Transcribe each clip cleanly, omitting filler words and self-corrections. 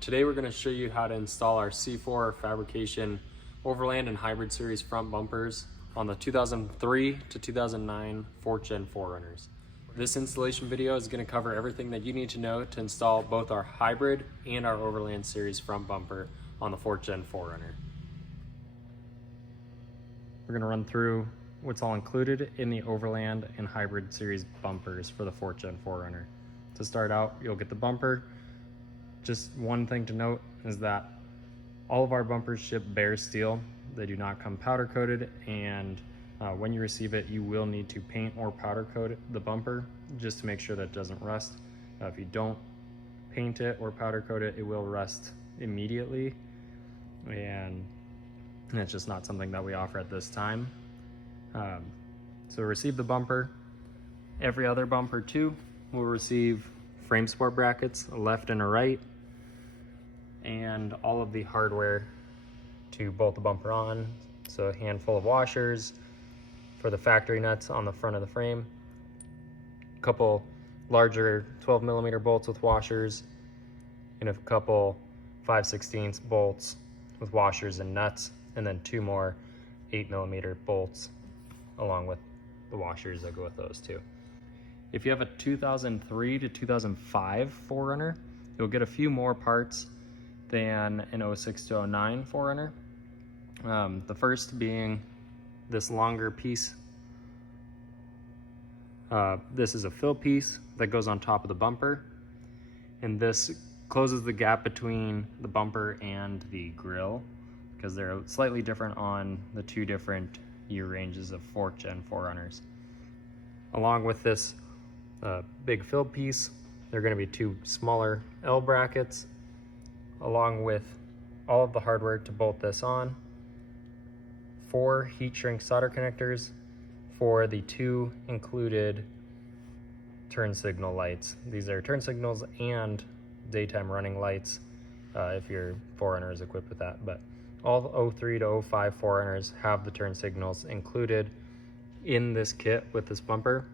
Today we're going to show you how to install our C4 Fabrication Overland and Hybrid Series front bumpers on the 2003 to 2009 4th Gen 4Runners. This installation video is going to cover everything that you need to know to install both our Hybrid and our Overland Series front bumper on the 4th Gen 4Runner. We're going to run through what's all included in the Overland and Hybrid Series bumpers for the 4th Gen 4Runner. To start out, you'll get the bumper. Just one thing to note is that all of our bumpers ship bare steel. They do not come powder coated, and when you receive it, you will need to paint or powder coat the bumper just to make sure that it doesn't rust. If you don't paint it or powder coat it, it will rust immediately, and it's just not something that we offer at this time. So receive the bumper. Every other bumper too will receive frame support brackets, a left and a right, and all of the hardware to bolt the bumper on. So a handful of washers for the factory nuts on the front of the frame, a couple larger 12mm bolts with washers, and a couple 5/16 bolts with washers and nuts, and then two more 8mm bolts along with the washers that go with those too. If you have a 2003 to 2005 4Runner, you'll get a few more parts than an 06 to 09 4Runner. The first being this longer piece. This is a fill piece that goes on top of the bumper, and this closes the gap between the bumper and the grill because they're slightly different on the two different year ranges of 4th Gen 4Runners. Along with this big fill piece, there are going to be two smaller L brackets, along with all of the hardware to bolt this on, 4 heat shrink solder connectors for the 2 included turn signal lights. These are turn signals and daytime running lights if your 4Runner is equipped with that, but all 03 to 05 4Runners have the turn signals included in this kit with this bumper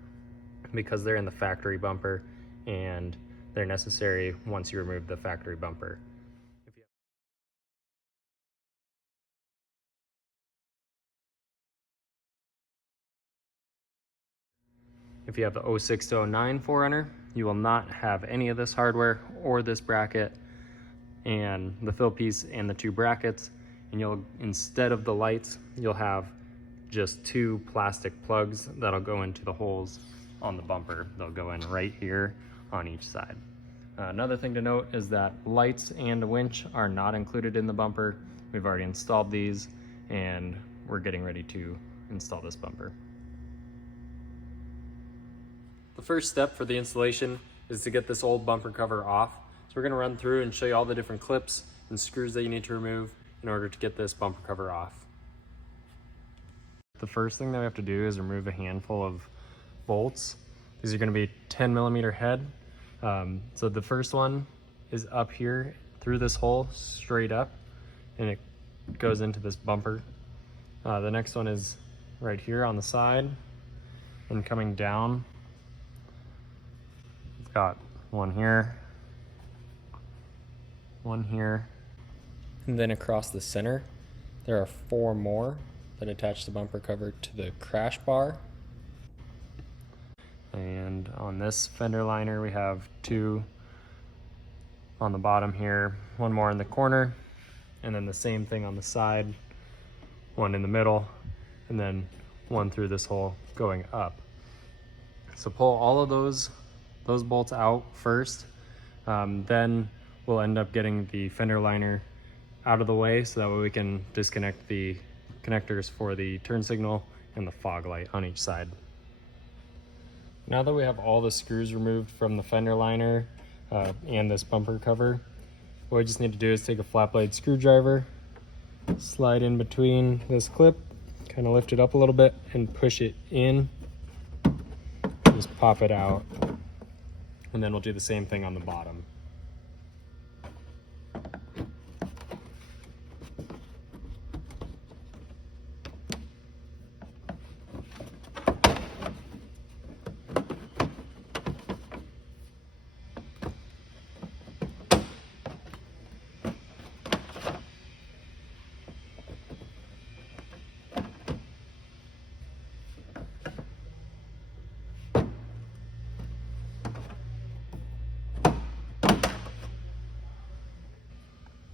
because they're in the factory bumper and they're necessary once you remove the factory bumper. If you have the 06 to 09 4Runner, you will not have any of this hardware or this bracket and the fill piece and the 2 brackets, and you'll, instead of the lights, you'll have just 2 plastic plugs that'll go into the holes on the bumper. They'll go in right here on each side. Another thing to note is that lights and a winch are not included in the bumper. We've already installed these and we're getting ready to install this bumper. The first step for the installation is to get this old bumper cover off. So we're going to run through and show you all the different clips and screws that you need to remove in order to get this bumper cover off. The first thing that we have to do is remove a handful of bolts. These are going to be 10mm head. So the first one is up here through this hole straight up, and it goes into this bumper. The next one is right here on the side and coming down. We've got one here, and then across the center there are 4 more that attach the bumper cover to the crash bar. And on this fender liner we have 2 on the bottom here, 1 more in the corner, and then the same thing on the side, 1 in the middle, and then 1 through this hole going up. So pull all of those bolts out first, then we'll end up getting the fender liner out of the way so that way we can disconnect the connectors for the turn signal and the fog light on each side. Now that we have all the screws removed from the fender liner and this bumper cover, what we just need to do is take a flat blade screwdriver, slide in between this clip, kind of lift it up a little bit and push it in, just pop it out, and then we'll do the same thing on the bottom.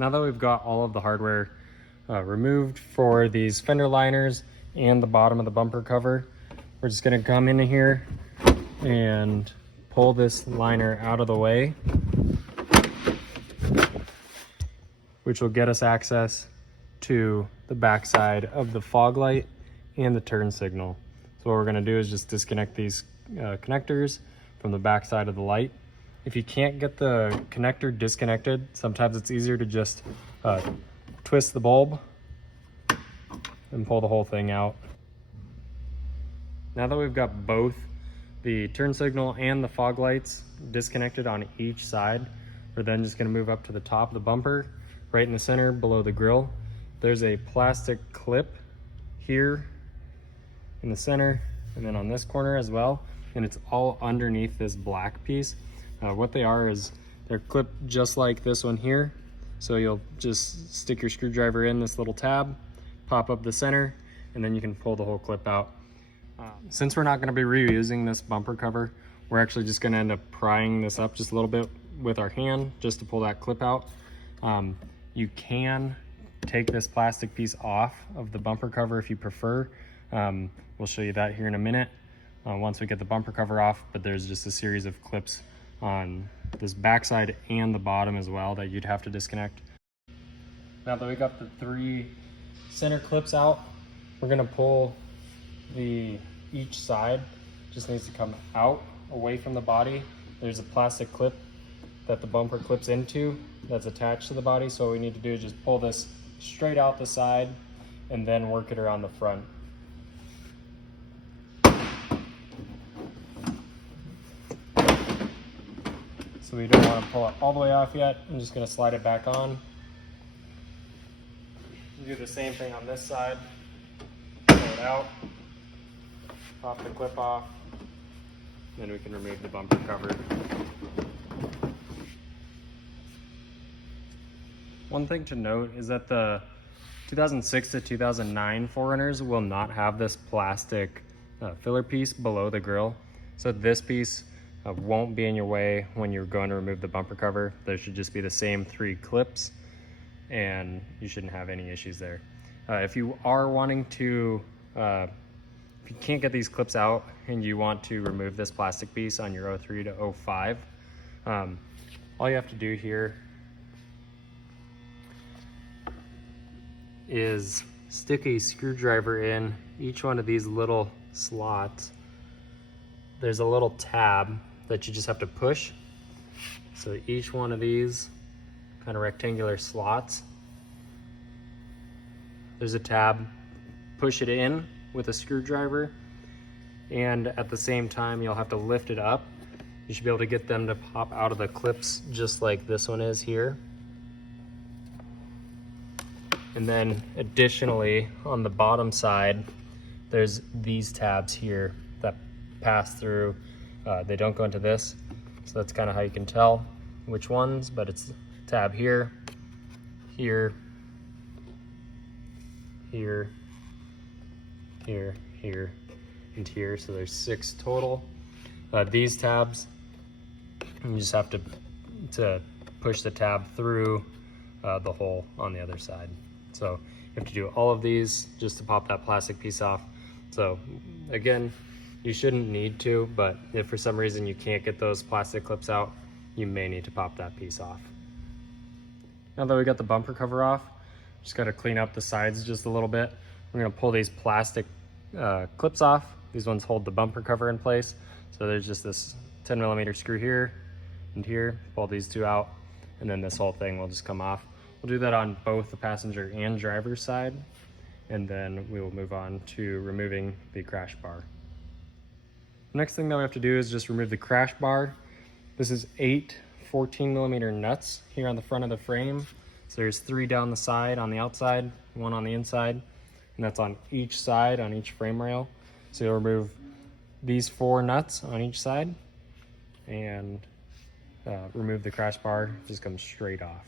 Now that we've got all of the hardware removed for these fender liners and the bottom of the bumper cover, we're just gonna come in here and pull this liner out of the way, which will get us access to the backside of the fog light and the turn signal. So what we're gonna do is just disconnect these connectors from the backside of the light. If you can't get the connector disconnected, sometimes it's easier to just twist the bulb and pull the whole thing out. Now that we've got both the turn signal and the fog lights disconnected on each side, we're then just gonna move up to the top of the bumper, right in the center below the grill. There's a plastic clip here in the center and then on this corner as well, and it's all underneath this black piece. What they are is they're clipped just like this one here. So you'll just stick your screwdriver in this little tab, pop up the center, and then you can pull the whole clip out. Since we're not gonna be reusing this bumper cover, we're actually just gonna end up prying this up just a little bit with our hand just to pull that clip out. You can take this plastic piece off of the bumper cover if you prefer. We'll show you that here in a minute once we get the bumper cover off, but there's just a series of clips on this backside and the bottom as well that you'd have to disconnect. Now that we got the 3 center clips out, we're gonna pull each side just needs to come out away from the body. There's a plastic clip that the bumper clips into that's attached to the body. So what we need to do is just pull this straight out the side and then work it around the front. So we don't want to pull it all the way off yet. I'm just going to slide it back on. Do the same thing on this side. Pull it out, pop the clip off, then we can remove the bumper cover. One thing to note is that the 2006 to 2009 4Runners will not have this plastic filler piece below the grill. So this piece won't be in your way when you're going to remove the bumper cover. There should just be the same 3 clips and you shouldn't have any issues there. If you are wanting to, if you can't get these clips out and you want to remove this plastic piece on your 03 to 05, all you have to do here is stick a screwdriver in each one of these little slots. There's a little tab that you just have to push. So each one of these kind of rectangular slots, there's a tab. Push it in with a screwdriver, and at the same time you'll have to lift it up. You should be able to get them to pop out of the clips just like this one is here. And then additionally on the bottom side, there's these tabs here that pass through. They don't go into this, so that's kind of how you can tell which ones, but it's tab here, here, here, here, here, and here. So there's 6 total. These tabs, you just have to push the tab through the hole on the other side. So you have to do all of these just to pop that plastic piece off. So again, you shouldn't need to, but if for some reason you can't get those plastic clips out, you may need to pop that piece off. Now that we got the bumper cover off, just got to clean up the sides just a little bit. We're going to pull these plastic clips off. These ones hold the bumper cover in place. So there's just this 10mm screw here and here. Pull these 2 out, and then this whole thing will just come off. We'll do that on both the passenger and driver's side, and then we will move on to removing the crash bar. Next thing that we have to do is just remove the crash bar. This is 8 14mm nuts here on the front of the frame. So there's 3 down the side on the outside, 1 on the inside, and that's on each side on each frame rail. So you'll remove these 4 nuts on each side and remove the crash bar. Just comes straight off.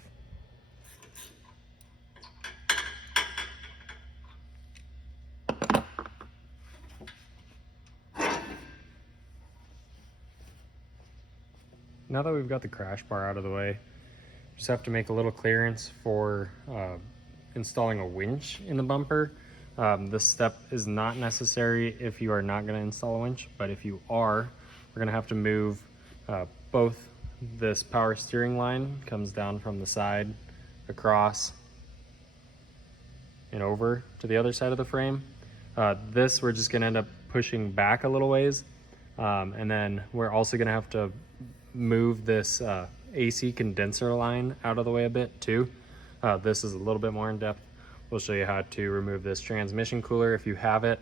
Now that we've got the crash bar out of the way, Just have to make a little clearance for installing a winch in the bumper. This step is not necessary if you are not going to install a winch, but if you are, we're going to have to move both. This power steering line comes down from the side across and over to the other side of the frame. This we're just going to end up pushing back a little ways, and then we're also going to have to move this AC condenser line out of the way a bit too. This is a little bit more in depth. We'll show you how to remove this transmission cooler if you have it,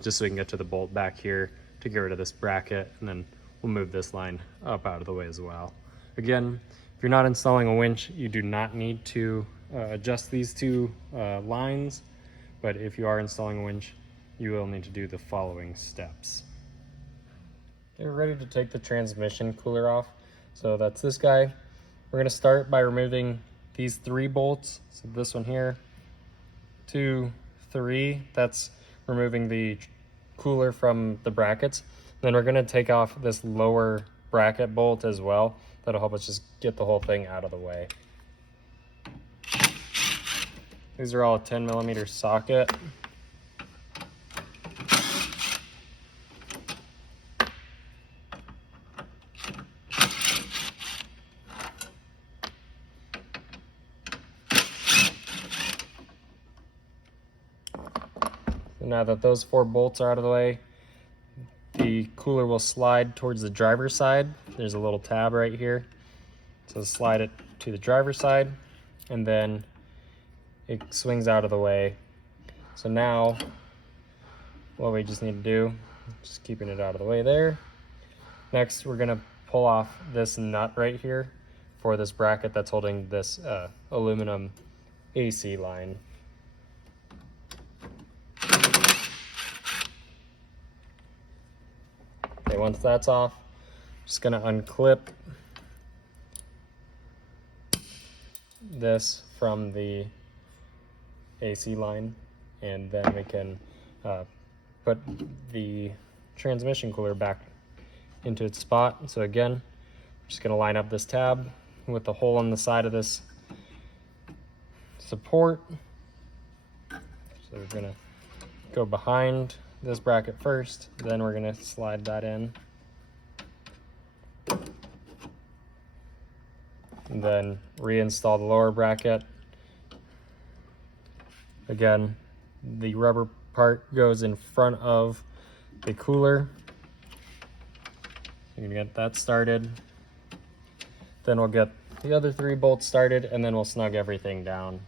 just so we can get to the bolt back here to get rid of this bracket, and then we'll move this line up out of the way as well. Again, if you're not installing a winch, you do not need to adjust these two lines, but if you are installing a winch, you will need to do the following steps. Okay, we're ready to take the transmission cooler off. So that's this guy. We're going to start by removing these 3 bolts. So this one here, 2, 3, that's removing the cooler from the brackets. Then we're going to take off this lower bracket bolt as well. That'll help us just get the whole thing out of the way. These are all a 10mm socket. Now that those 4 bolts are out of the way, the cooler will slide towards the driver's side. There's a little tab right here. So slide it to the driver's side, and then it swings out of the way. So now what we just need to do, just keeping it out of the way there. Next, we're gonna pull off this nut right here for this bracket that's holding this aluminum AC line. Okay, once that's off, just gonna unclip this from the AC line, and then we can put the transmission cooler back into its spot. So again, I'm just gonna line up this tab with the hole on the side of this support. So we're gonna go behind this bracket first, then we're gonna slide that in, and then reinstall the lower bracket. Again, the rubber part goes in front of the cooler. You can get that started. Then we'll get the other 3 bolts started, and then we'll snug everything down.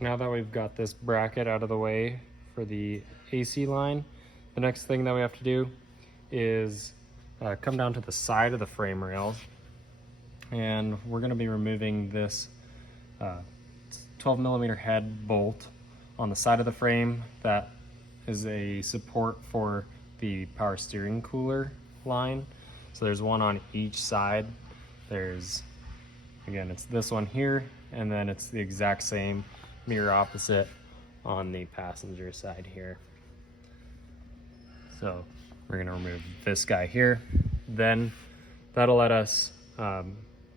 Now that we've got this bracket out of the way for the AC line, the next thing that we have to do is come down to the side of the frame rails, and we're going to be removing this 12mm head bolt on the side of the frame that is a support for the power steering cooler line. So there's one on each side. There's, again, it's this one here, and then it's the exact same mirror opposite on the passenger side here. So we're gonna remove this guy here. Then that'll let us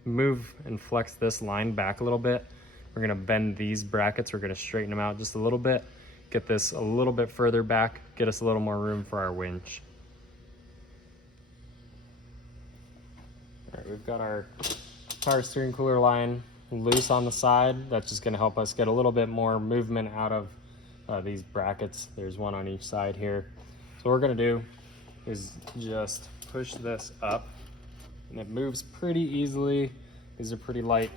move and flex this line back a little bit. We're gonna bend these brackets. We're gonna straighten them out just a little bit, get this a little bit further back, get us a little more room for our winch. All right, we've got our power steering cooler line loose on the side. That's just going to help us get a little bit more movement out of these brackets. There's one on each side here. So what we're going to do is just push this up, and it moves pretty easily. These are pretty light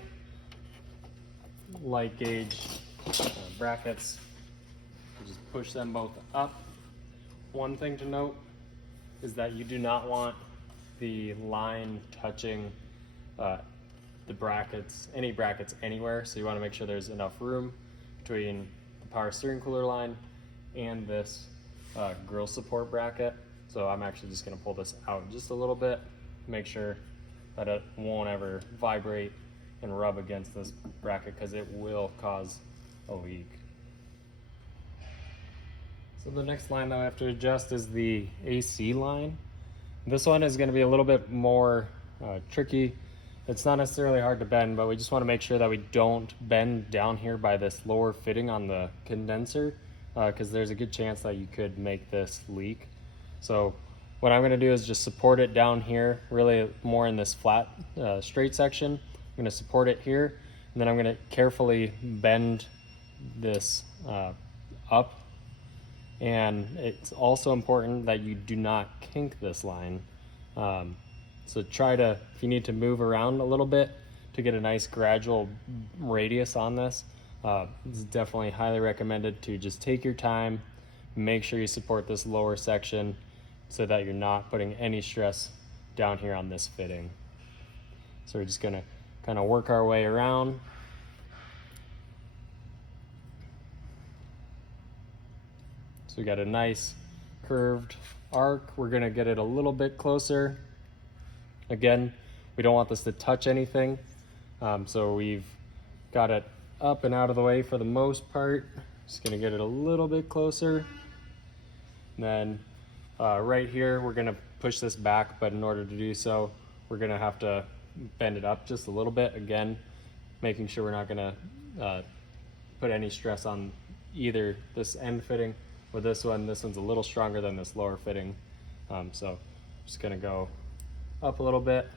gauge brackets. You just push them both up, one thing to note is that you do not want the line touching the brackets, any brackets anywhere. So you want to make sure there's enough room between the power steering cooler line and this grill support bracket. So I'm actually just going to pull this out just a little bit, make sure that it won't ever vibrate and rub against this bracket, because it will cause a leak. So the next line that I have to adjust is the AC line. This one is going to be a little bit more tricky. It's not necessarily hard to bend, but we just want to make sure that we don't bend down here by this lower fitting on the condenser, because there's a good chance that you could make this leak. So what I'm going to do is just support it down here, really more in this flat straight section. I'm going to support it here, and then I'm going to carefully bend this up. And it's also important that you do not kink this line. So try to, if you need to move around a little bit to get a nice gradual radius on this, it's definitely highly recommended to just take your time, make sure you support this lower section so that you're not putting any stress down here on this fitting. So we're just gonna kind of work our way around. So we got a nice curved arc. We're gonna get it a little bit closer. Again, we don't want this to touch anything. So we've got it up and out of the way for the most part. Just gonna get it a little bit closer. And then right here, we're gonna push this back, but in order to do so, we're gonna have to bend it up just a little bit. Again, making sure we're not gonna put any stress on either this end fitting or this one. This one's a little stronger than this lower fitting. So just gonna go up a little bit,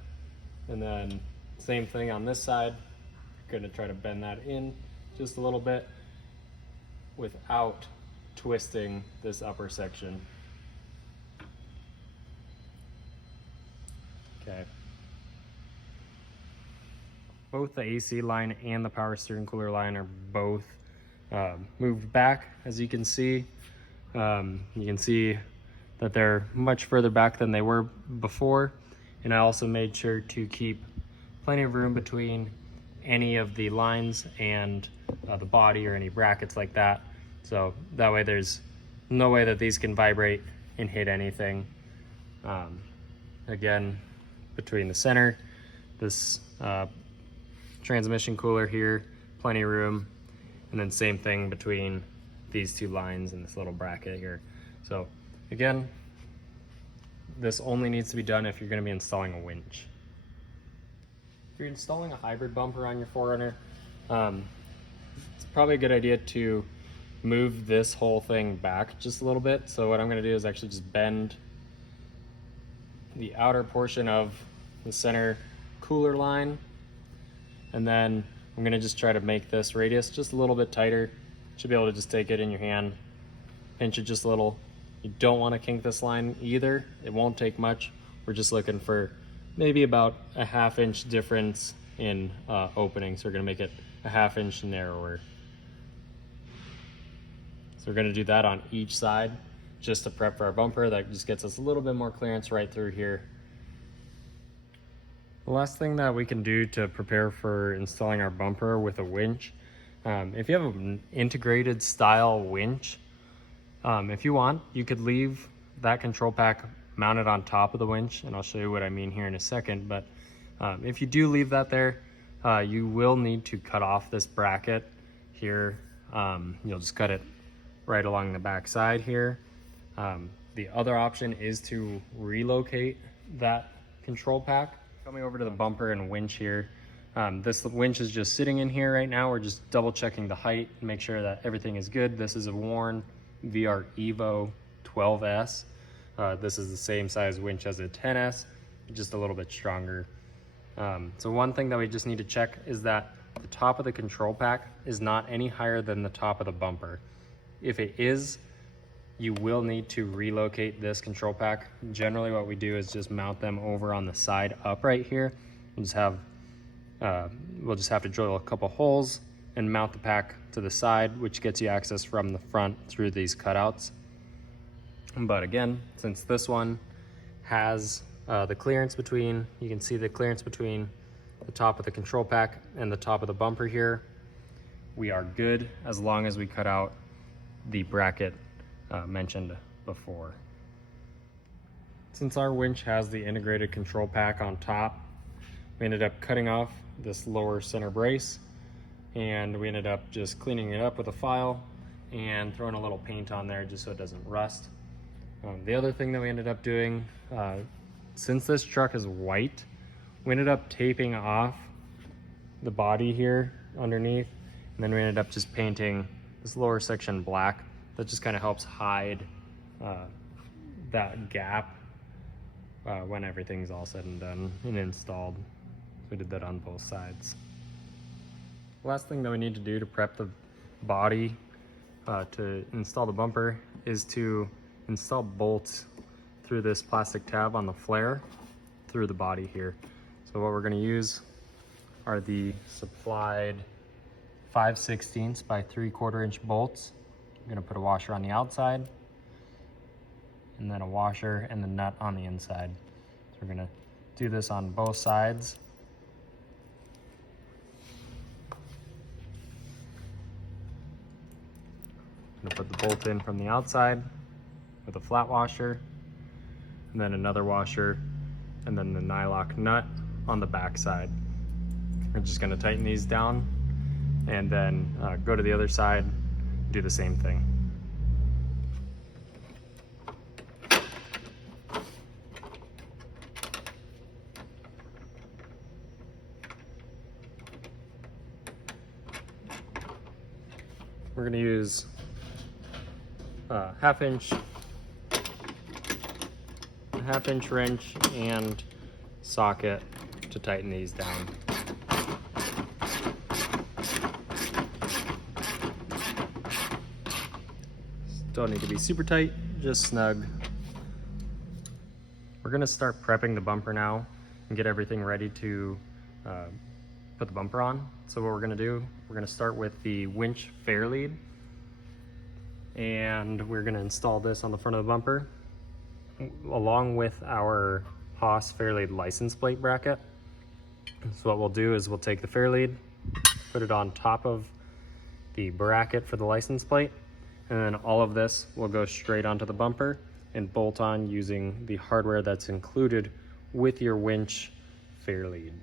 and then same thing on this side. Gonna try to bend that in just a little bit without twisting this upper section. Okay. Both the AC line and the power steering cooler line are both moved back, as you can see. You can see that they're much further back than they were before. And I also made sure to keep plenty of room between any of the lines and the body or any brackets like that. So that way there's no way that these can vibrate and hit anything. Again, between the center, this transmission cooler here, plenty of room. And then same thing between these two lines and this little bracket here. So again, this only needs to be done if you're going to be installing a winch. If you're installing a hybrid bumper on your 4Runner, it's probably a good idea to move this whole thing back just a little bit. So what I'm going to do is actually just bend the outer portion of the center cooler line, and then I'm going to just try to make this radius just a little bit tighter. Should be able to just take it in your hand, pinch it just a little. You don't want to kink this line either. It won't take much. We're just looking for maybe about a 1/2 inch difference in opening. So we're going to make it a 1/2 inch narrower. So we're going to do that on each side just to prep for our bumper. That just gets us a little bit more clearance right through here. The last thing that we can do to prepare for installing our bumper with a winch, if you have an integrated style winch, if you want, you could leave that control pack mounted on top of the winch, and I'll show you what I mean here in a second. But if you do leave that there, you will need to cut off this bracket here. You'll just cut it right along the back side here. The other option is to relocate that control pack. Coming over to the bumper and winch here. This winch is just sitting in here right now. We're just double checking the height and make sure that everything is good. This is a Warn VR Evo 12S. This is the same size winch as a 10S, just a little bit stronger. So one thing that we just need to check is that the top of the control pack is not any higher than the top of the bumper. If it is, you will need to relocate this control pack. Generally what we do is just mount them over on the side up right here. We'll just have to drill a couple holes and mount the pack to the side, which gets you access from the front through these cutouts. But again, since this one has the clearance between, you can see the clearance between the top of the control pack and the top of the bumper here, we are good as long as we cut out the bracket mentioned before. Since our winch has the integrated control pack on top, we ended up cutting off this lower center brace, and we ended up just cleaning it up with a file and throwing a little paint on there just so it doesn't rust. The other thing that we ended up doing, since this truck is white, we ended up taping off the body here underneath, and then we ended up just painting this lower section black. That just kind of helps hide that gap when everything's all said and done and installed. We did that on both sides. Last thing that we need to do to prep the body to install the bumper is to install bolts through this plastic tab on the flare through the body here. So what we're going to use are the supplied 5/16 by 3/4 inch bolts. I'm going to put a washer on the outside and then a washer and the nut on the inside. So we're going to do this on both sides. I'm going to put the bolt in from the outside with a flat washer, and then another washer, and then the nylock nut on the back side. We're just going to tighten these down and then go to the other side, do the same thing. We're going to use a half inch wrench and socket to tighten these down. Don't need to be super tight, just snug. We're going to start prepping the bumper now and get everything ready to put the bumper on. So what we're going to do, we're going to start with the winch fair lead, and we're going to install this on the front of the bumper along with our Haas fair lead license plate bracket. So what we'll do is we'll take the fair lead, put it on top of the bracket for the license plate, and then all of this will go straight onto the bumper and bolt on using the hardware that's included with your winch fair lead.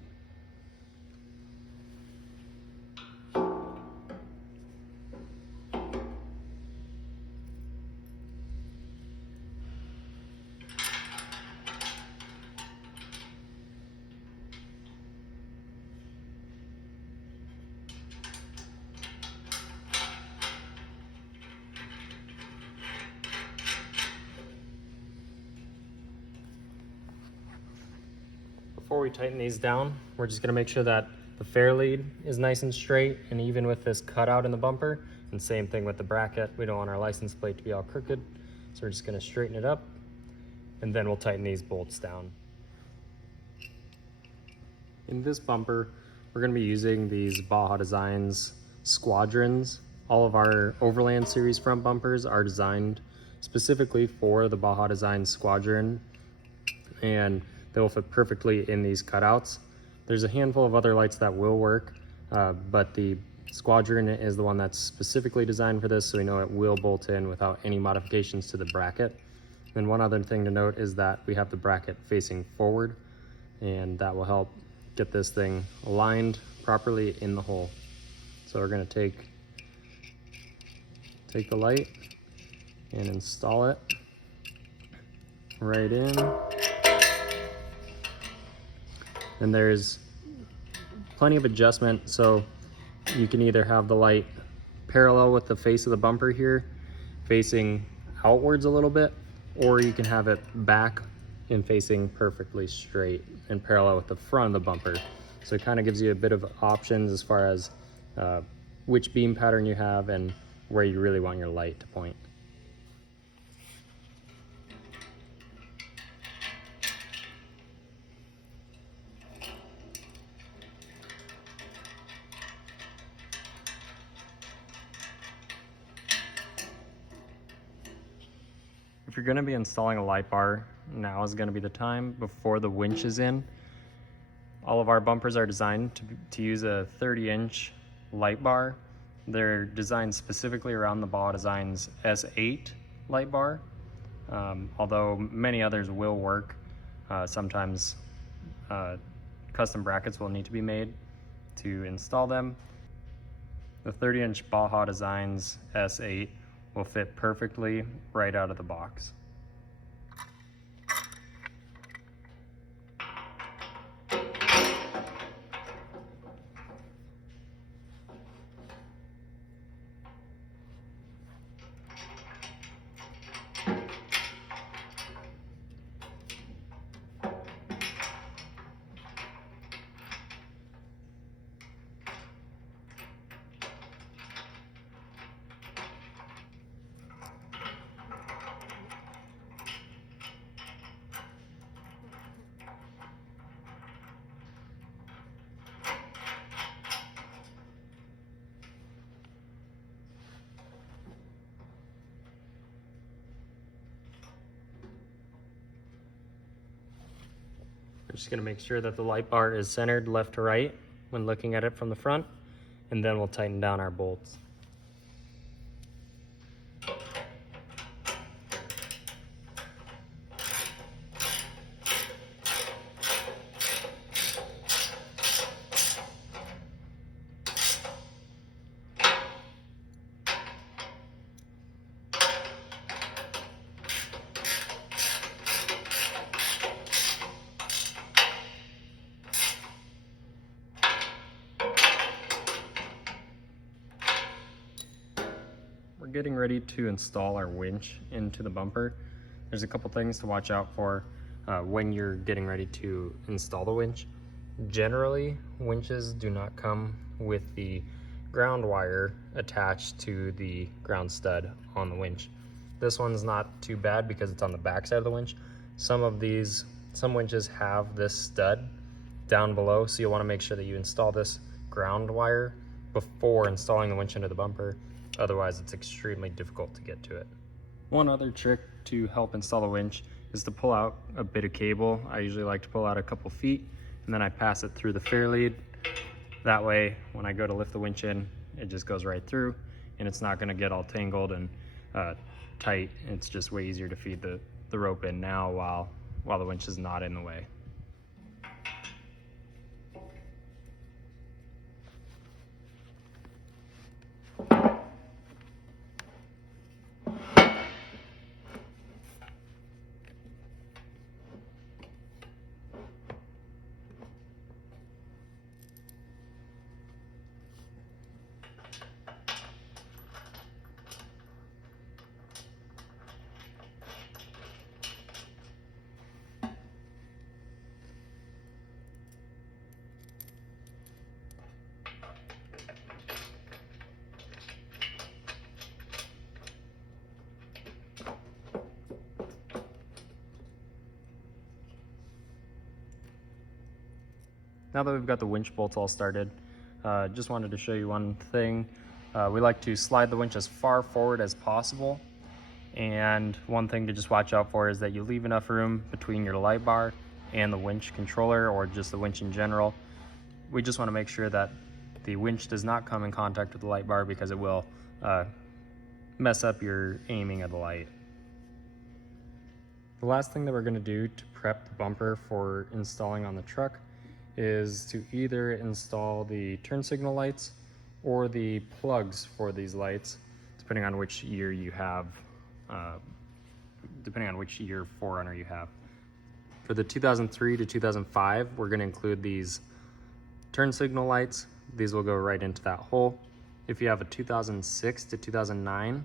Before we tighten these down, we're just going to make sure that the fair lead is nice and straight and even with this cutout in the bumper, and same thing with the bracket. We don't want our license plate to be all crooked, so we're just going to straighten it up, and then we'll tighten these bolts down. In this bumper, we're going to be using these Baja Designs Squadrons. All of our Overland Series front bumpers are designed specifically for the Baja Designs Squadron, and they will fit perfectly in these cutouts. There's a handful of other lights that will work, but the Squadron is the one that's specifically designed for this, so we know it will bolt in without any modifications to the bracket. And one other thing to note is that we have the bracket facing forward, and that will help get this thing aligned properly in the hole. So we're gonna take the light and install it right in. And there's plenty of adjustment, so you can either have the light parallel with the face of the bumper here, facing outwards a little bit, or you can have it back and facing perfectly straight and parallel with the front of the bumper. So it kind of gives you a bit of options as far as which beam pattern you have and where you really want your light to point. If you're going to be installing a light bar, now is going to be the time before the winch is in. All of our bumpers are designed to use a 30-inch light bar. They're designed specifically around the Ball Designs S8 light bar, although many others will work. Sometimes custom brackets will need to be made to install them. The 30-inch Baja Designs S8 will fit perfectly right out of the box. We're just going to make sure that the light bar is centered left to right when looking at it from the front, and then we'll tighten down our bolts. We're getting ready to install our winch into the bumper. There's a couple things to watch out for when you're getting ready to install the winch. Generally, winches do not come with the ground wire attached to the ground stud on the winch. This one's not too bad because it's on the back side of the winch. Some winches have this stud down below, so you'll want to make sure that you install this ground wire before installing the winch into the bumper. Otherwise, it's extremely difficult to get to it. One other trick to help install a winch is to pull out a bit of cable. I usually like to pull out a couple feet, and then I pass it through the fair lead. That way, when I go to lift the winch in, it just goes right through, and it's not gonna get all tangled and tight. It's just way easier to feed the rope in now while the winch is not in the way. Now that we've got the winch bolts all started, just wanted to show you one thing. We like to slide the winch as far forward as possible. And one thing to just watch out for is that you leave enough room between your light bar and the winch controller, or just the winch in general. We just want to make sure that the winch does not come in contact with the light bar, because it will mess up your aiming of the light. The last thing that we're going to do to prep the bumper for installing on the truck is to either install the turn signal lights or the plugs for these lights, depending on which year you have, depending on which year 4Runner you have. For the 2003 to 2005, we're going to include these turn signal lights. These will go right into that hole. If you have a 2006 to 2009,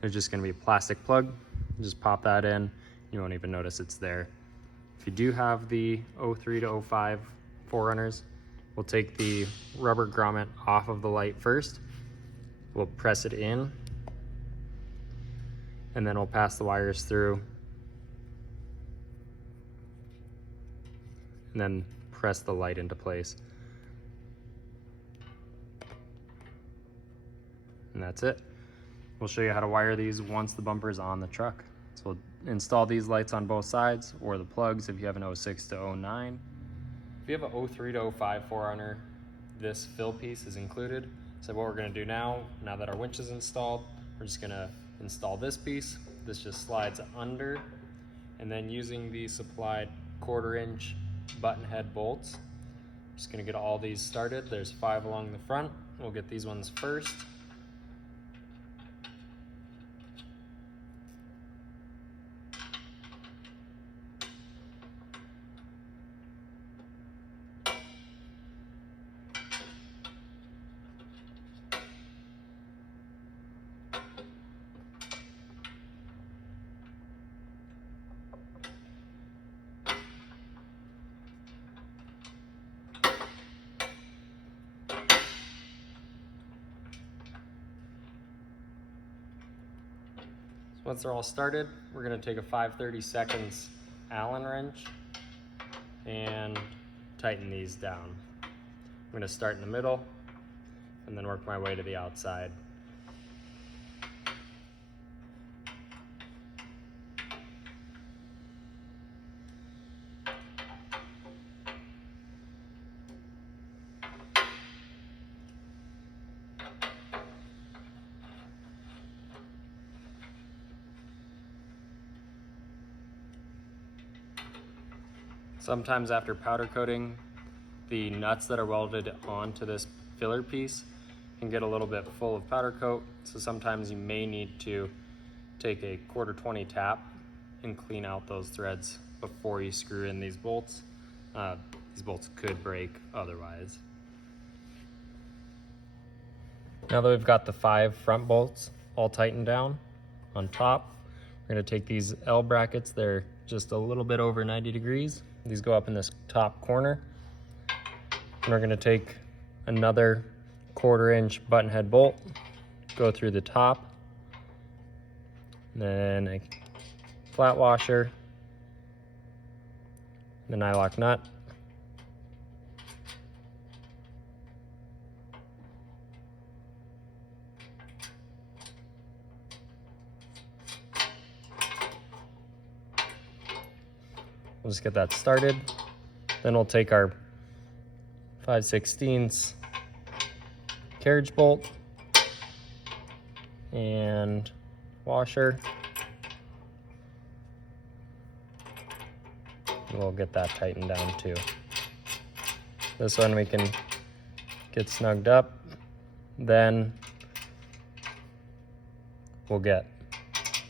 there's just going to be a plastic plug. Just pop that in. You won't even notice it's there. If you do have the 03 to 05 4Runners, we'll take the rubber grommet off of the light first. We'll press it in, and then we'll pass the wires through, and then press the light into place. And that's it. We'll show you how to wire these once the bumper is on the truck. So we'll install these lights on both sides, or the plugs if you have an 06 to 09. If you have a 03 to 05 4Runner, this fill piece is included. So what we're gonna do now that our winch is installed, we're just gonna install this piece. This just slides under, and then using the supplied 1/4 inch button head bolts, I'm just gonna get all these started. There's 5 along the front. We'll get these ones first. Once they're all started, we're gonna take a 5/32 Allen wrench and tighten these down. I'm gonna start in the middle and then work my way to the outside. Sometimes after powder coating, the nuts that are welded onto this filler piece can get a little bit full of powder coat, so sometimes you may need to take a 1/4 20 tap and clean out those threads before you screw in these bolts. These bolts could break otherwise. Now that we've got the 5 front bolts all tightened down on top, we're going to take these L brackets. They're just a little bit over 90 degrees. These go up in this top corner. And we're going to take another 1/4 inch button head bolt, go through the top, then a flat washer, the nylock nut, we'll just get that started. Then we'll take our 5/16 carriage bolt and washer. And we'll get that tightened down too. This one we can get snugged up. Then we'll get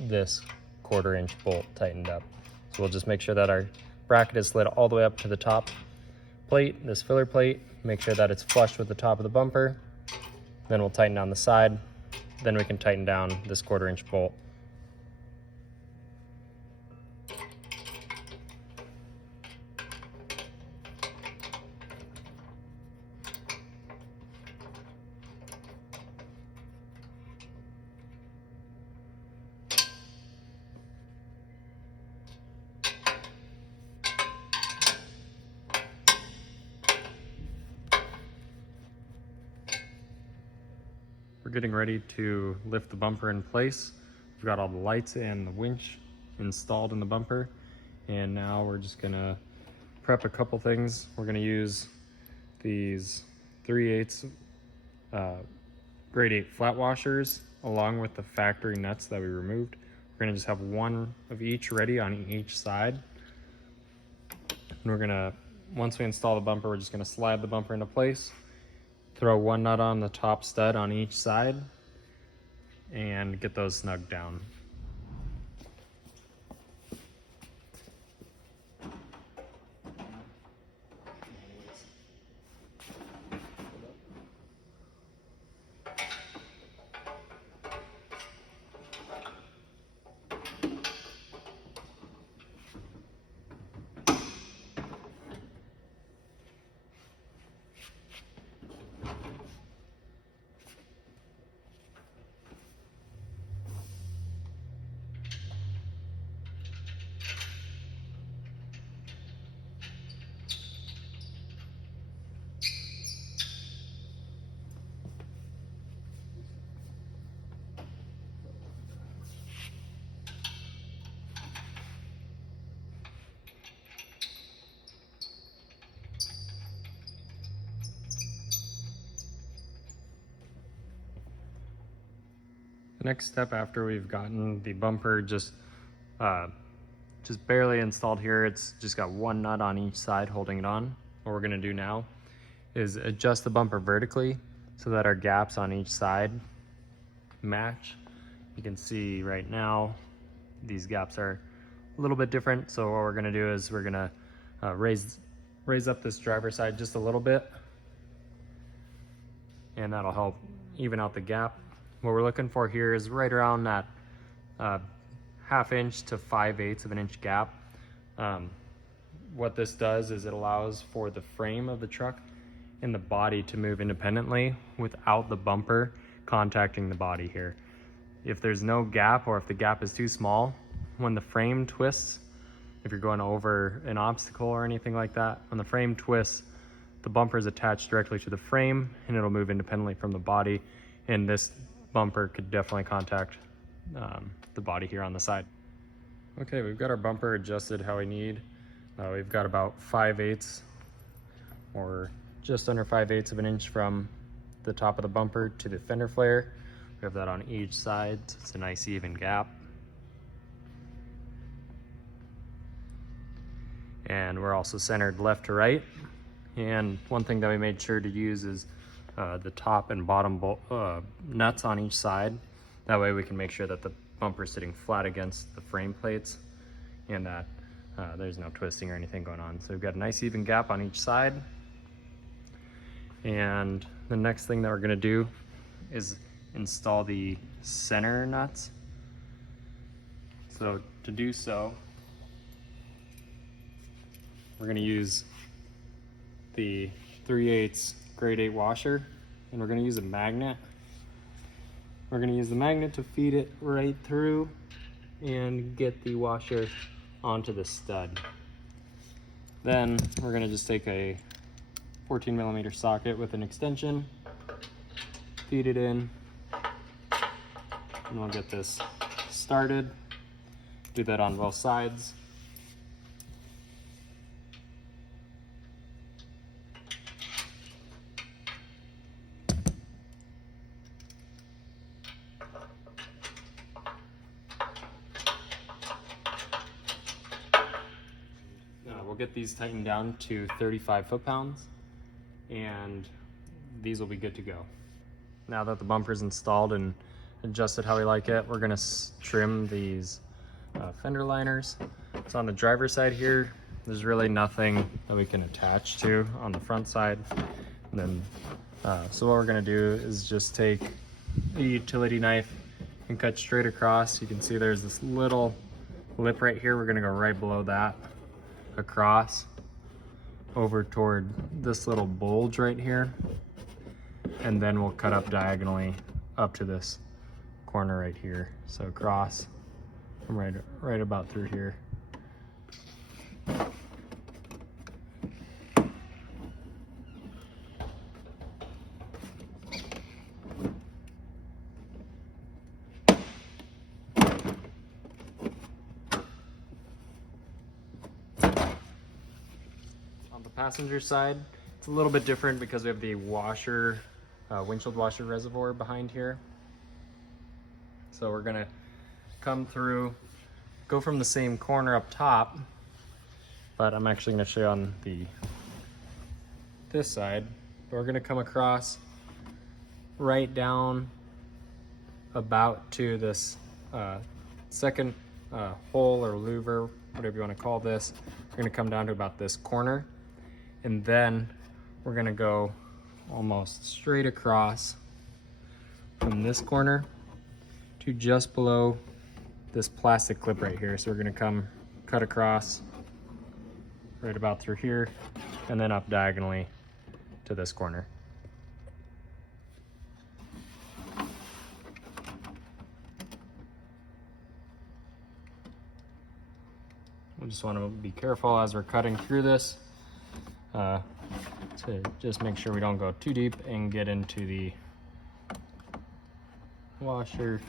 this 1/4 inch bolt tightened up. So we'll just make sure that our bracket is slid all the way up to the top plate, this filler plate. Make sure that it's flush with the top of the bumper. Then we'll tighten down the side. Then we can tighten down this 1/4 inch bolt. We're getting ready to lift the bumper in place. We've got all the lights and the winch installed in the bumper. And now we're just gonna prep a couple things. We're gonna use these 3/8 grade 8 flat washers along with the factory nuts that we removed. We're gonna just have one of each ready on each side. And we're gonna, once we install the bumper, we're just gonna slide the bumper into place. Throw one nut on the top stud on each side and get those snugged down. The next step after we've gotten the bumper just barely installed here, it's just got one nut on each side holding it on. What we're gonna do now is adjust the bumper vertically so that our gaps on each side match. You can see right now these gaps are a little bit different, so what we're gonna do is we're gonna raise up this driver's side just a little bit, and that'll help even out the gap. What we're looking for here is right around that 1/2 inch to 5/8 of an inch gap. What this does is it allows for the frame of the truck and the body to move independently without the bumper contacting the body here. If there's no gap, or if the gap is too small, when the frame twists, if you're going over an obstacle or anything like that, when the frame twists, the bumper is attached directly to the frame and it'll move independently from the body, and this bumper could definitely contact the body here on the side. Okay, we've got our bumper adjusted how we need. We've got about 5/8 or just under 5/8 of an inch from the top of the bumper to the fender flare. We have that on each side, so it's a nice even gap. And we're also centered left to right. And one thing that we made sure to use is the top and bottom nuts on each side. That way we can make sure that the bumper is sitting flat against the frame plates and that there's no twisting or anything going on. So we've got a nice even gap on each side. And the next thing that we're gonna do is install the center nuts. So to do so, we're gonna use the 3/8 grade 8 washer, and we're gonna use a magnet. We're gonna use the magnet to feed it right through and get the washer onto the stud. Then we're gonna just take a 14mm socket with an extension, feed it in, and we'll get this started. Do that on both sides. We'll get these tightened down to 35 foot-pounds, and these will be good to go. Now that the bumper's installed and adjusted how we like it, we're gonna trim these fender liners. So on the driver's side here, there's really nothing that we can attach to on the front side. And then, so what we're gonna do is just take a utility knife and cut straight across. You can see there's this little lip right here. We're gonna go right below that, across over toward this little bulge right here, and then we'll cut up diagonally up to this corner right here. So across from right about through here. On the passenger side, it's a little bit different because we have the washer, windshield washer reservoir behind here. So we're gonna come through, go from the same corner up top, but I'm actually gonna show you on this side. But we're gonna come across right down about to this second hole or louver, whatever you wanna call this. We're gonna come down to about this corner, and then we're gonna go almost straight across from this corner to just below this plastic clip right here. So we're gonna come cut across right about through here and then up diagonally to this corner. We just want to be careful as we're cutting through this to just make sure we don't go too deep and get into the washer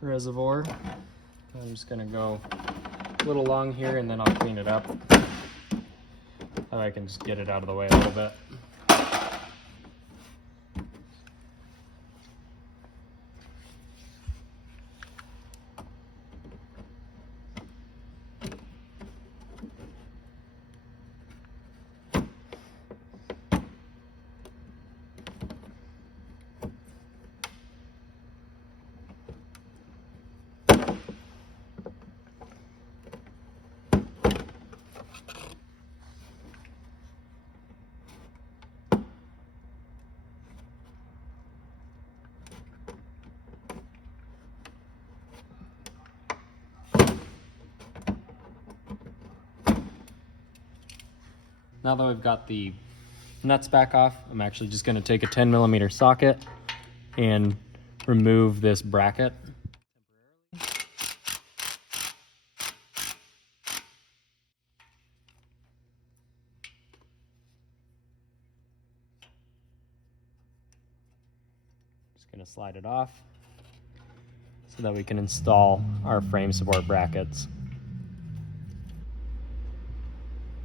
reservoir. I'm just gonna go a little long here and then I'll clean it up. I can just get it out of the way a little bit. Now that we've got the nuts back off, I'm actually just going to take a 10mm socket and remove this bracket. Just going to slide it off so that we can install our frame support brackets.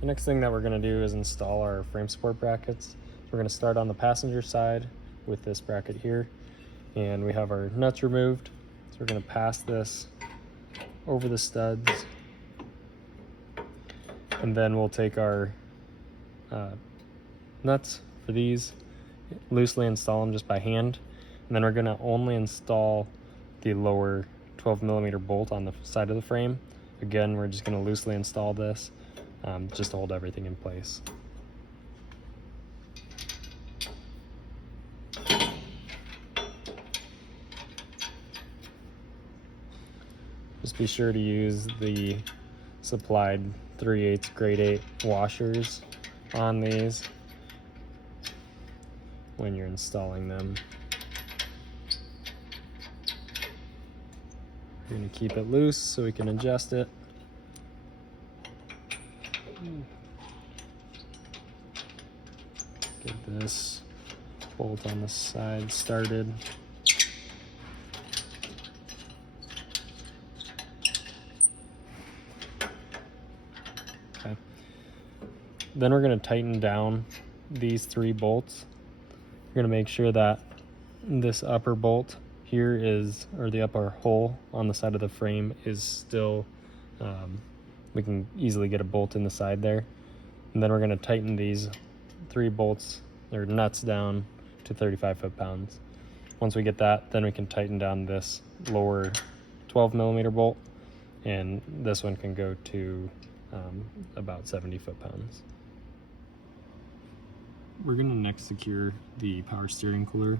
The next thing that we're going to do is install our frame support brackets. So we're going to start on the passenger side with this bracket here, and we have our nuts removed. So we're going to pass this over the studs, and then we'll take our nuts for these, loosely install them just by hand, and then we're going to only install the lower 12mm bolt on the side of the frame. Again, we're just going to loosely install this just to hold everything in place. Just be sure to use the supplied 3/8 grade 8 washers on these when you're installing them. We're going to keep it loose so we can adjust it. Get this bolt on the side started. Okay. Then we're going to tighten down these 3 bolts. We're going to make sure that this upper bolt here is, or the upper hole on the side of the frame is still, we can easily get a bolt in the side there. And then we're going to tighten these 3 bolts or nuts down to 35 foot-pounds. Once we get that, then we can tighten down this lower 12mm bolt, and this one can go to about 70 foot-pounds. We're going to next secure the power steering cooler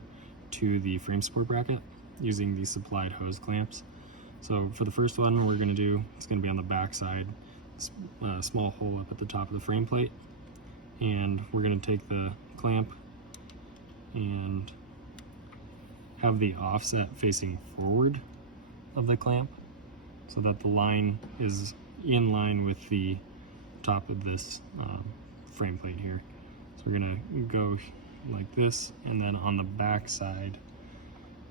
to the frame support bracket using these supplied hose clamps. So for the first one we're going to do, it's going to be on the back side, a small hole up at the top of the frame plate, and we're going to take the clamp and have the offset facing forward of the clamp so that the line is in line with the top of this frame plate here. So we're going to go like this, and then on the back side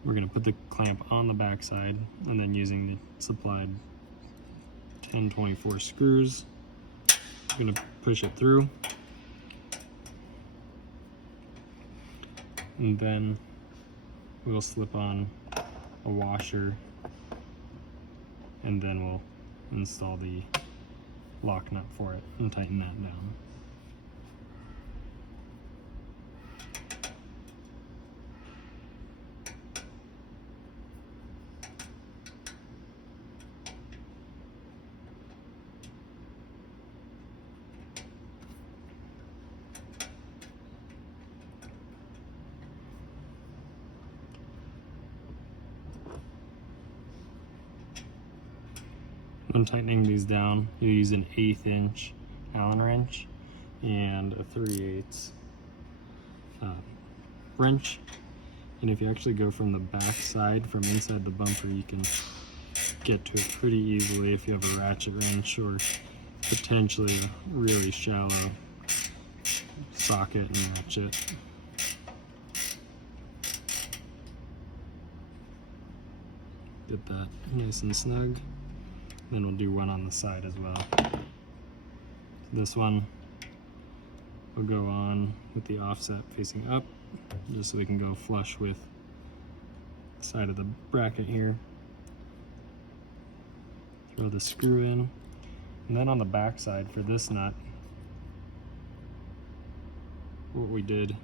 we're going to put the clamp on the back side, and then using the supplied 1024 screws, we're going to push it through, and then we'll slip on a washer, and then we'll install the lock nut for it and tighten that down. When tightening these down, you'll use an 1/8 inch Allen wrench and a 3/8 wrench. And if you actually go from the back side, from inside the bumper, you can get to it pretty easily if you have a ratchet wrench or potentially a really shallow socket and ratchet. Get that nice and snug. Then we'll do one on the side as well. This one will go on with the offset facing up, just so we can go flush with the side of the bracket here. Throw the screw in, and then on the back side for this nut, what we did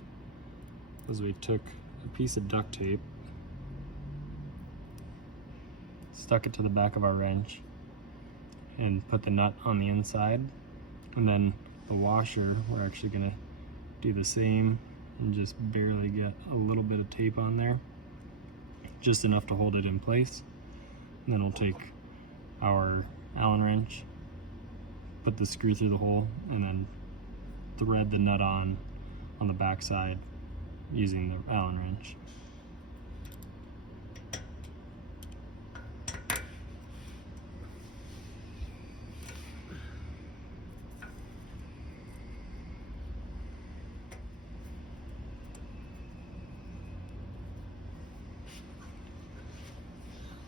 was we took a piece of duct tape, stuck it to the back of our wrench, and put the nut on the inside, and then the washer, we're actually going to do the same and just barely get a little bit of tape on there, just enough to hold it in place. And then we'll take our Allen wrench, put the screw through the hole, and then thread the nut on the back side using the Allen wrench.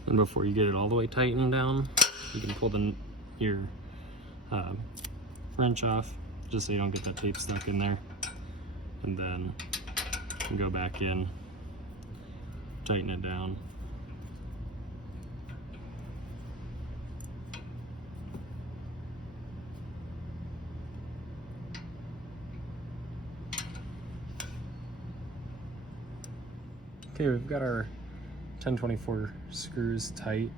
And before you get it all the way tightened down, you can pull your wrench off just so you don't get that tape stuck in there. And then you can go back in, tighten it down. Okay, we've got our 1024 screws tight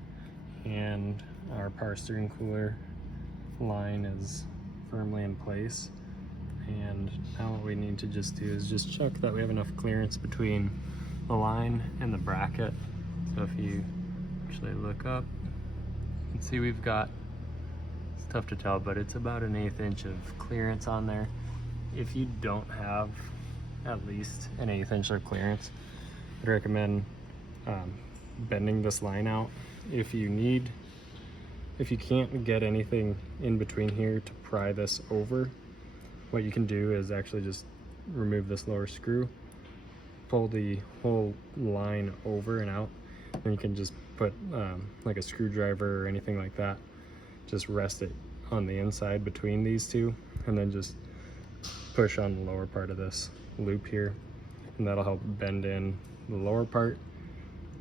and our power steering cooler line is firmly in place. And now what we need to just do is just check that we have enough clearance between the line and the bracket. So if you actually look up, you can see we've got, it's tough to tell, but it's about an 1/8 inch of clearance on there. If you don't have at least an 1/8 inch of clearance, I'd recommend bending this line out. If you can't get anything in between here to pry this over, what you can do is actually just remove this lower screw, pull the whole line over and out, and you can just put like a screwdriver or anything like that, just rest it on the inside between these two, and then just push on the lower part of this loop here, and that'll help bend in the lower part,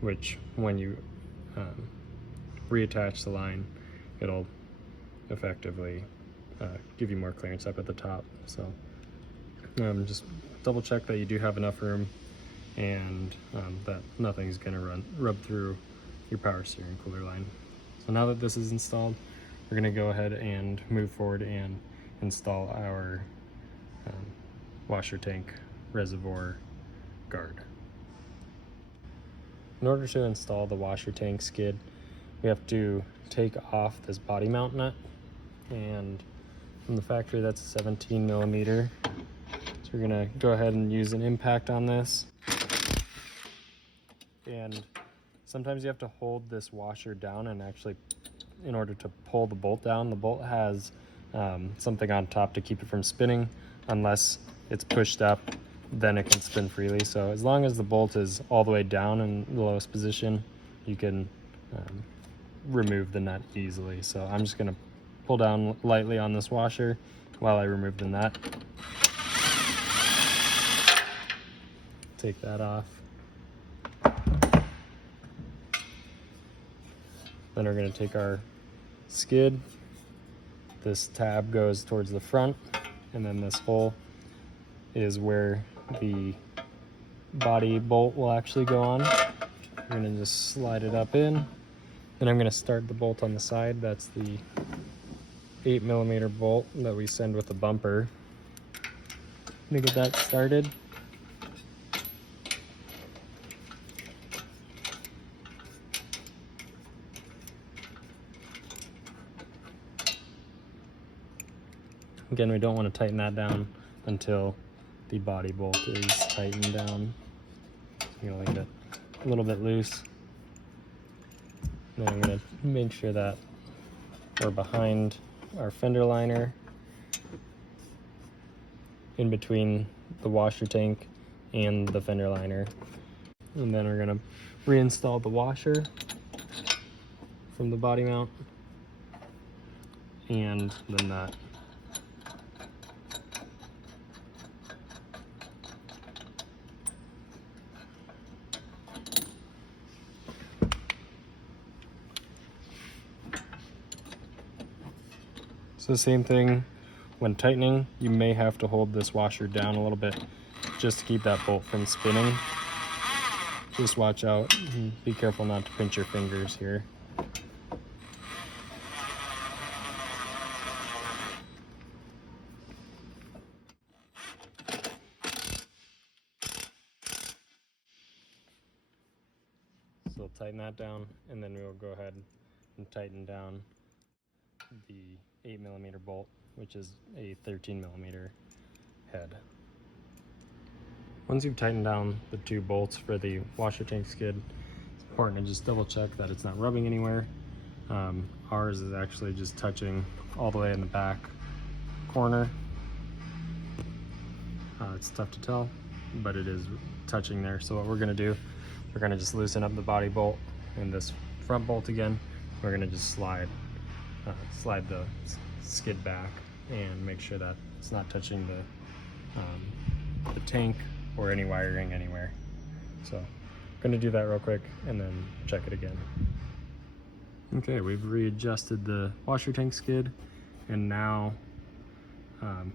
which when you reattach the line, it'll effectively give you more clearance up at the top. So just double check that you do have enough room and that nothing's gonna rub through your power steering cooler line. So now that this is installed, we're gonna go ahead and move forward and install our washer tank reservoir guard. In order to install the washer tank skid, we have to take off this body mount nut, and from the factory that's 17 millimeter. So we're gonna go ahead and use an impact on this. And sometimes you have to hold this washer down, and actually in order to pull the bolt down, the bolt has something on top to keep it from spinning. Unless it's pushed up, then it can spin freely. So as long as the bolt is all the way down in the lowest position, you can remove the nut easily. So I'm just gonna pull down lightly on this washer while I remove the nut. Take that off. Then we're gonna take our skid. This tab goes towards the front, and then this hole is where the body bolt will actually go on. We're gonna just slide it up in. Then I'm gonna start the bolt on the side. That's the 8 millimeter bolt that we send with the bumper. Let me get that started. Again, we don't want to tighten that down until the body bolt is tightened down. I'm gonna leave it a little bit loose. Then I'm gonna make sure that we're behind our fender liner, in between the washer tank and the fender liner. And then we're gonna reinstall the washer from the body mount and the nut. So same thing, when tightening, you may have to hold this washer down a little bit just to keep that bolt from spinning. Just watch out and be careful not to pinch your fingers here. So we'll tighten that down, and then we'll go ahead and tighten down the 8 millimeter bolt, which is a 13 millimeter head. Once you've tightened down the 2 bolts for the washer tank skid, it's important to just double check that it's not rubbing anywhere. Ours is actually just touching all the way in the back corner. It's tough to tell, but it is touching there. So what we're gonna do, we're gonna just loosen up the body bolt and this front bolt again. We're gonna just slide the skid back and make sure that it's not touching the tank or any wiring anywhere. So I'm gonna do that real quick and then check it again. Okay, we've readjusted the washer tank skid, and now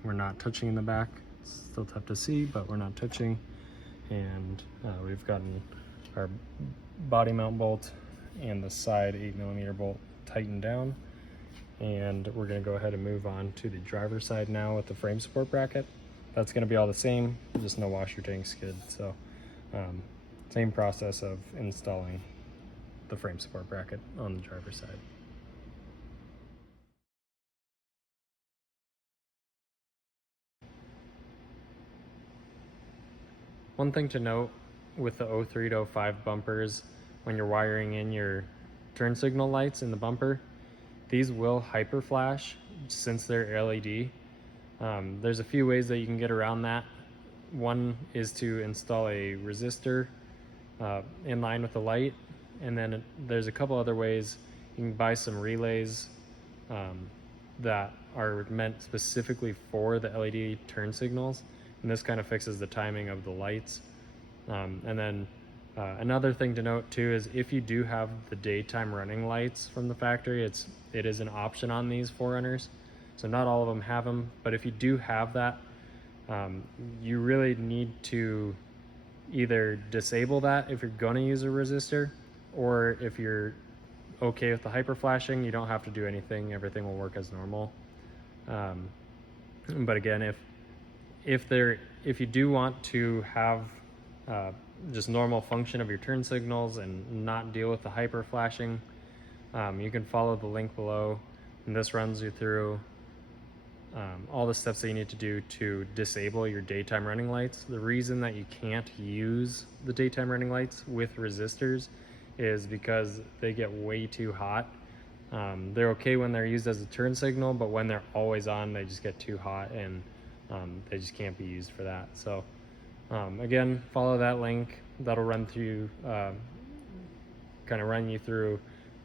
we're not touching in the back. It's still tough to see, but we're not touching. And we've gotten our body mount bolt and the side 8mm bolt tightened down. And we're gonna go ahead and move on to the driver's side now with the frame support bracket. That's gonna be all the same, just no washer tank skid. So same process of installing the frame support bracket on the driver's side. One thing to note with the 03 to 05 bumpers, when you're wiring in your turn signal lights in the bumper, these will hyper flash since they're LED. There's a few ways that you can get around that. One is to install a resistor in line with the light, and then there's a couple other ways. You can buy some relays that are meant specifically for the LED turn signals, and this kind of fixes the timing of the lights. And then another thing to note too is if you do have the daytime running lights from the factory, it is an option on these 4Runners. So not all of them have them, but if you do have that, you really need to either disable that if you're going to use a resistor, or if you're okay with the hyper flashing, you don't have to do anything. Everything will work as normal. But again, if you do want to have just normal function of your turn signals and not deal with the hyper flashing, you can follow the link below, and this runs you through all the steps that you need to do to disable your daytime running lights. The reason that you can't use the daytime running lights with resistors is because they get way too hot. They're okay when they're used as a turn signal, but when they're always on, they just get too hot, and they just can't be used for that. So again, follow that link. That'll run through, kind of run you through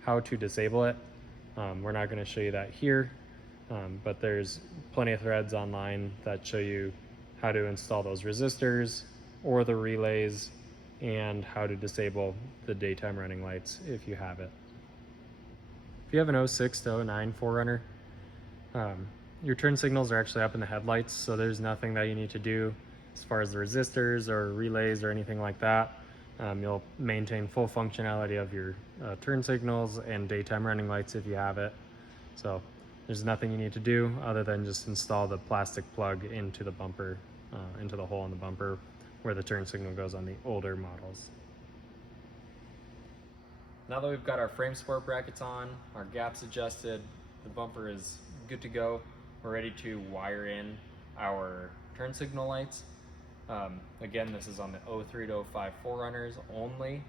how to disable it. We're not going to show you that here, but there's plenty of threads online that show you how to install those resistors or the relays, and how to disable the daytime running lights if you have it. If you have an 06 to 09 4Runner, your turn signals are actually up in the headlights, so there's nothing that you need to do as far as the resistors or relays or anything like that. You'll maintain full functionality of your turn signals and daytime running lights if you have it. So there's nothing you need to do other than just install the plastic plug into the bumper, into the hole in the bumper where the turn signal goes on the older models. Now that we've got our frame support brackets on, our gaps adjusted, the bumper is good to go, we're ready to wire in our turn signal lights. Again, this is on the 03 to 05 4Runners only,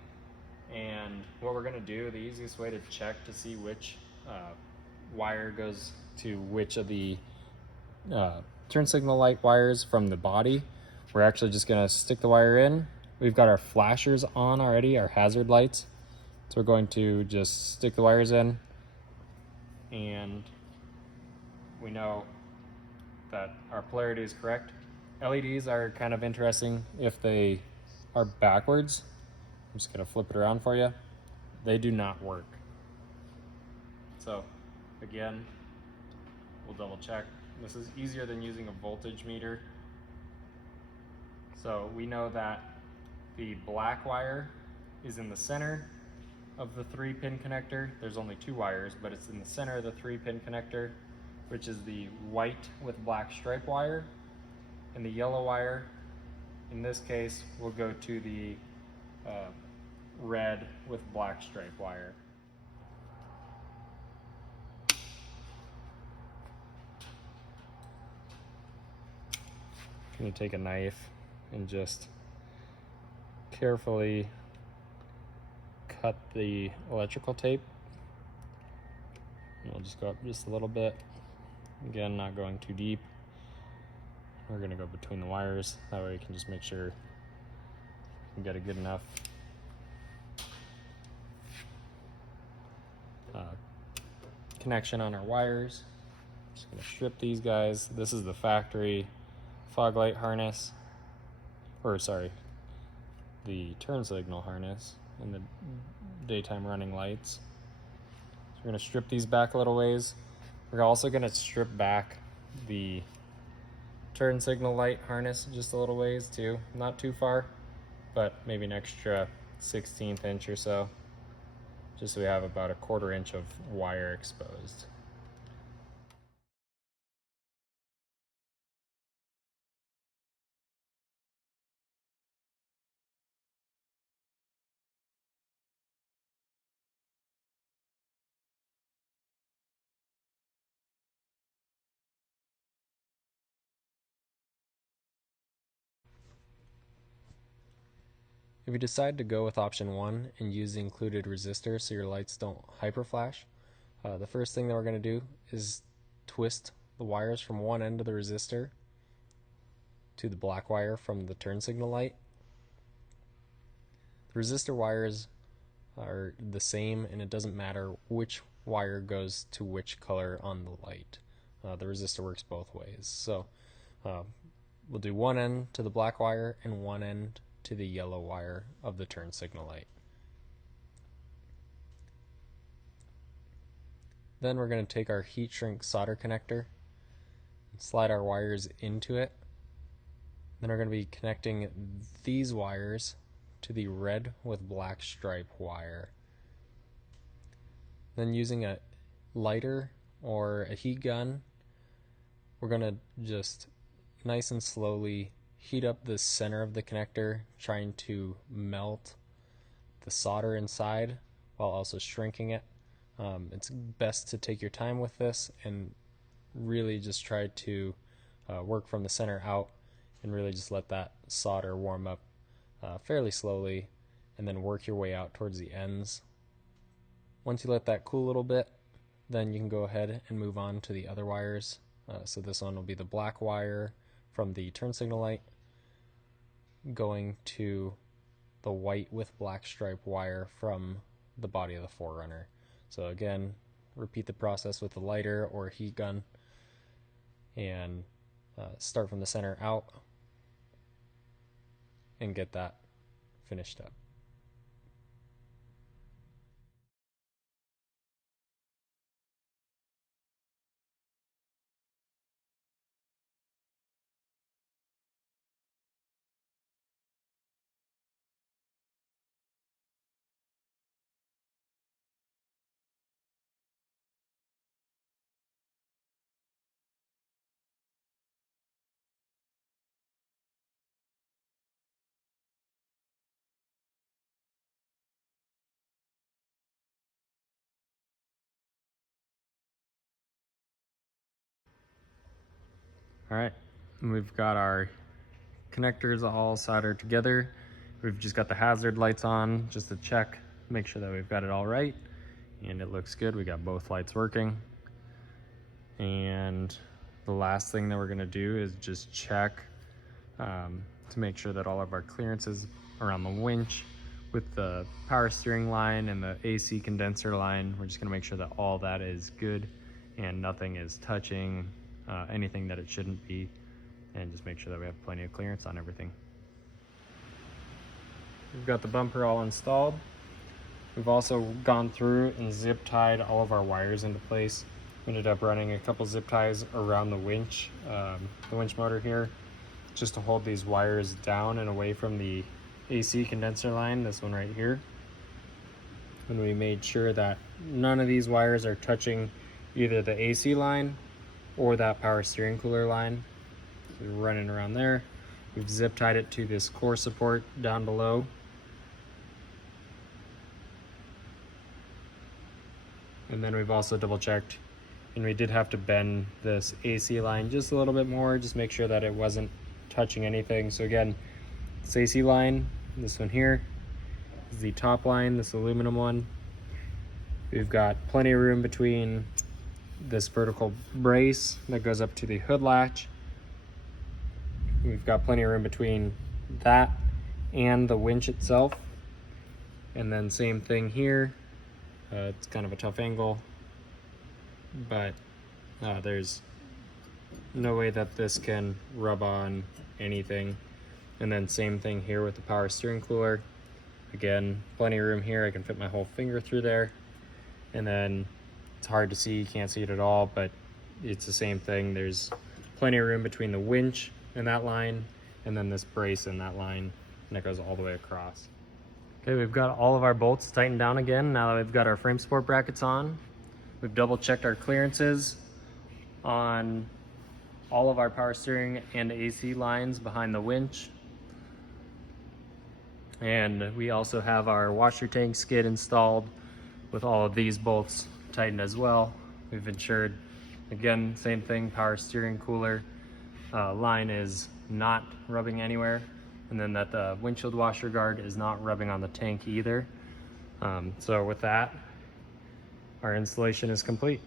and what we're going to do, the easiest way to check to see which wire goes to which of the turn signal light wires from the body, we're actually just going to stick the wire in. We've got our flashers on already, our hazard lights, so we're going to just stick the wires in, and we know that our polarity is correct. LEDs are kind of interesting if they are backwards. I'm just going to flip it around for you. They do not work. So again, we'll double check. This is easier than using a voltage meter. So we know that the black wire is in the center of the 3-pin connector. There's only 2 wires, but it's in the center of the 3-pin connector, which is the white with black stripe wire. And the yellow wire, in this case, will go to the red with black stripe wire. going to take a knife and just carefully cut the electrical tape. And we'll just go up just a little bit. Again, not going too deep. We're going to go between the wires. That way we can just make sure we get a good enough connection on our wires. Just going to strip these guys. This is the factory fog light harness, or sorry, the turn signal harness and the daytime running lights. So we're going to strip these back a little ways. We're also going to strip back the turn signal light harness just a little ways too. Not too far, but maybe an extra 1/16 inch or so, just so we have about a 1/4 inch of wire exposed. If you decide to go with option 1 and use the included resistor so your lights don't hyperflash, the first thing that we're going to do is twist the wires from one end of the resistor to the black wire from the turn signal light. The resistor wires are the same, and it doesn't matter which wire goes to which color on the light. The resistor works both ways. So we'll do one end to the black wire and one end to the yellow wire of the turn signal light. Then we're going to take our heat shrink solder connector and slide our wires into it. Then we're going to be connecting these wires to the red with black stripe wire. Then using a lighter or a heat gun, we're going to just nice and slowly heat up the center of the connector, trying to melt the solder inside while also shrinking it. It's best to take your time with this and really just try to work from the center out and really just let that solder warm up fairly slowly, and then work your way out towards the ends. Once you let that cool a little bit, then you can go ahead and move on to the other wires. So this one will be the black wire from the turn signal light going to the white with black stripe wire from the body of the 4Runner. So again, repeat the process with a lighter or a heat gun and start from the center out and get that finished up. All right, we've got our connectors all soldered together. We've just got the hazard lights on just to check, make sure that we've got it all right, and it looks good. We got both lights working. And the last thing that we're gonna do is just check to make sure that all of our clearances around the winch with the power steering line and the AC condenser line, we're just gonna make sure that all that is good and nothing is touching anything that it shouldn't be, and just make sure that we have plenty of clearance on everything. We've got the bumper all installed. We've also gone through and zip tied all of our wires into place. We ended up running a couple zip ties around the winch motor here, just to hold these wires down and away from the AC condenser line, this one right here. And we made sure that none of these wires are touching either the AC line or that power steering cooler line. So we're running around there. We've zip tied it to this core support down below. And then we've also double checked, and we did have to bend this AC line just a little bit more, just make sure that it wasn't touching anything. So again, this AC line, this one here is the top line, this aluminum one. We've got plenty of room between this vertical brace that goes up to the hood latch. We've got plenty of room between that and the winch itself. And then same thing here. It's kind of a tough angle, but there's no way that this can rub on anything. And then same thing here with the power steering cooler. Again, plenty of room here. I can fit my whole finger through there. And then it's hard to see, you can't see it at all, but it's the same thing. There's plenty of room between the winch and that line, and then this brace and that line, and it goes all the way across. Okay, we've got all of our bolts tightened down again now that we've got our frame support brackets on. We've double checked our clearances on all of our power steering and AC lines behind the winch. And we also have our washer tank skid installed with all of these bolts tightened as well. We've ensured, again, same thing, power steering cooler line is not rubbing anywhere, and then that the windshield washer guard is not rubbing on the tank either. So with that, our installation is complete.